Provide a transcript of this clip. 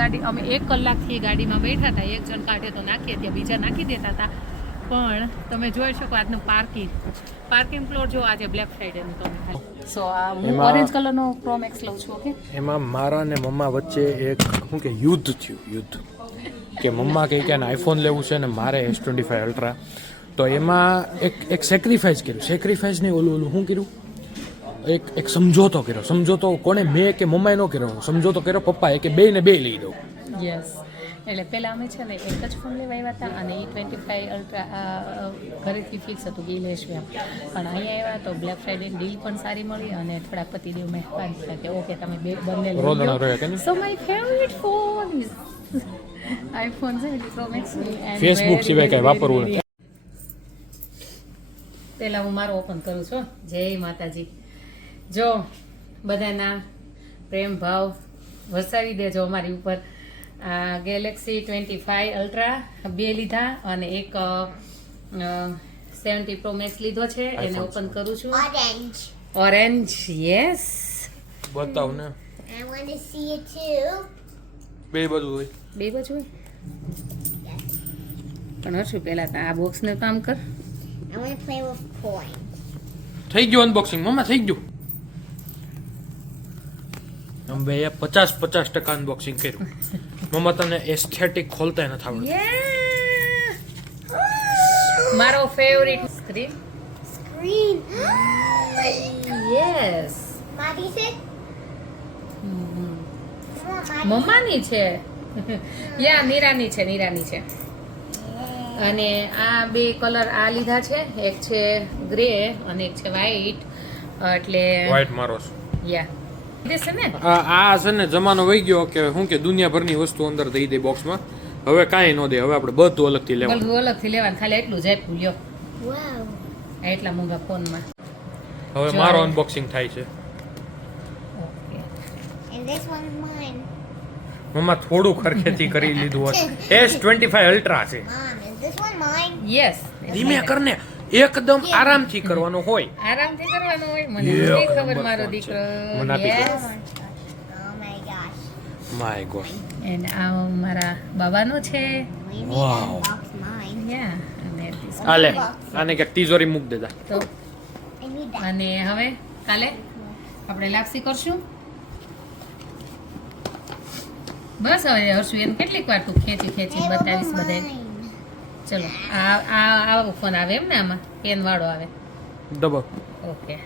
ગાડી અમે 1 કલાકથી ગાડીમાં બેઠા હતા. એક જણ કાઢે તો નાખીએ, ત્યાં બીજા નાખી દેતા હતા. પણ તમે જોઈ શકો આજનું પાર્કિંગ પ્લોટ જો આજે બ્લેક ફ્રાઈડેનું તમે ખાલી. સો આ હું ઓરેન્જ કલરનો પ્રો મેક્સ લઉં છું. ઓકે, એમાં મારા ને મમ્મા વચ્ચે એક શું કે યુદ્ધ થયું કે મમ્મા કહે કે આઈફોન લેવું છે ને મારે S25 અલ્ટ્રા. તો એમાં એક સેક્રિફાઈસ કર્યું. સેક્રિફાઈસ નહીં, ઓલું શું કર્યું, એક સમજોતો કર્યો. સમજોતો કોણે, મેં કે મમ્માએ ન કર્યો, સમજોતો કર્યો પપ્પાએ કે બેને બે લઈ દો. યસ. એટલે પહેલાં અમે છે ને એક જ ફોન લેવા આવ્યા હતા અને E25 અલ્ટ્રા ઘરેથી ફિક્સ હતું કે લેશું એમ. પણ અહીંયા આવ્યા તો બ્લેક ફ્રાઈડે ડીલ પણ સારી મળી અને થોડાક પતિદેવ મહેરબાન થયા કે ઓકે તમે બંને લઈ લો. So my favourite phone iPhone 17 pro max. Facebook સિવાય કઈ વાપરવું નથી. પહેલાં હું મારું ઓપન કરું છું. જય માતાજી. જો બધાના પ્રેમ ભાવ વસાવી દેજો અમારી ઉપર. ગેલેક્સી 25 અલ્ટ્રા 2 લીધા અને એક 70 પ્રો મેક્સ લીધો છે. એને ઓપન કરું છું. ઓરેન્જ. યસ, બતાવ ને. I want to see it too. બે બાજુ હોય. બે બાજુ હોય. પણ હર્ષુ પહેલા આ બોક્સને કામ કર. I want to play with coins. થઈ ગયું અનબોક્સિંગ મમ્મા, થઈ ગયું. અમે બે 50% અનબોક્સિંગ કર્યું. મમ્મા તને એસ્થેટિક ખોલતા નથી આવડતું. મારો favourite screen. Screen. Yes, Maddie said. મમ્માની છે. યા નીરાની છે, નીરાની છે. અને આ બે કલર આ લીધા છે. એક છે ગ્રે અને એક છે વ્હાઈટ. એટલે વ્હાઈટ મારો છે. યા દેશે ને. આ છે ને જમાનો વહી ગયો કે શું કે દુનિયાભરની વસ્તુ અંદર દઈ દે બોક્સમાં. હવે કાંઈ ન દે. હવે આપણે બધું અલગથી લેવાનું. બધું અલગથી લેવાનું. ખાલી એટલું જ આપ્યું લ્યો. Wow. એટલા મોંઘા ફોનમાં. હવે મારો અનબોક્સિંગ થાય છે. Okay. And this one's mine. મમ્મા થોડું ખરખેથી કરી લીધું હોત. S25 અલ્ટ્રા છે. Mom, is this one mine? Yes. ધીમે કરને, એકદમ આરામથી કરવાનો હોય. આરામથી કરવાનું હોય. મને Yeah, નથી ખબર number મારો one છે. દીકરો. મને આપી દે. Yes. Oh my gosh. My god. And આ મારા બાબાનો છે. We need Wow. to unbox mine. યા અને this one. હાલે આને ક્યાંક તિજોરી મૂક દેતા. તો I need that. અને હવે કાલે આપણે લાપસી કરશું. બસ હવે હર્ષુ એને કેટલીક વાર તું ખેંચી બતાવીશ બધાય. ચલો આ આવો ફોન આવે એમ ને, આમાં પેન વાળો આવે. ડબલ. ઓકે.